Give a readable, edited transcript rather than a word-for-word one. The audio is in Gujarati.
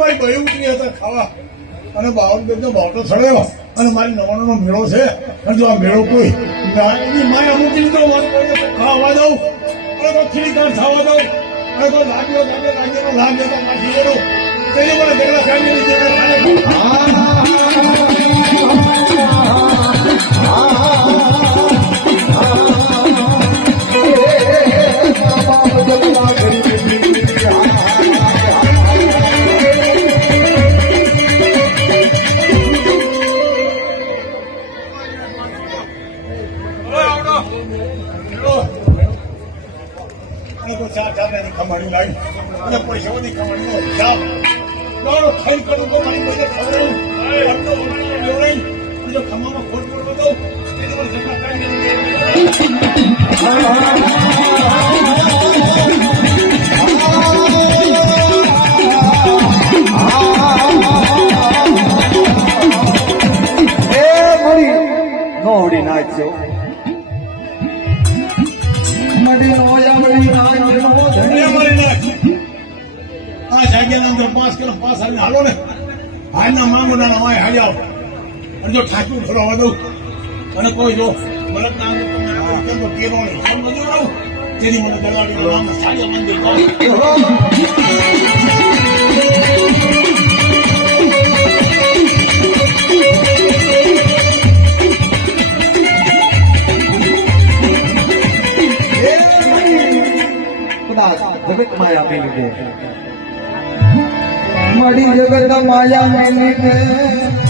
મારી બહી ઉતરી હતા ખાવા અને બાવન બાવટો ચડાયો અને મારી નવાણો મેળો છે અને જો આ મેળો કોઈ એની માય અમુક લીધો ખાવા દઉં અને તો ખીરી કાઢ ખાવા દઉં અને તો લાગ્યો લાગ દેતા પાછી બોલો તેની મને દેખલા ખાઈ ખમાણી લાવી અને પૈસા બધી ખમાણીનો હિસાબ ખાઈ કરું તો મારી બજેટ ખબર જો ખમામાં ખોટ પડતો દઉં એની પર જમા કરી નોડી નાખજો પાસ કરો પાસ આવીને હાલો ને હાલના માંગોના વાય હાલ્યા અને જો ઠાકુર ખોલવા દઉં અને કોઈ જો મલક ના કેમ કેરો નહીં સમજો રહું તેની મને દલાલી નામ સારી મંદિર જગત માયા મેલી દે મારી જગત માયા મેલી દે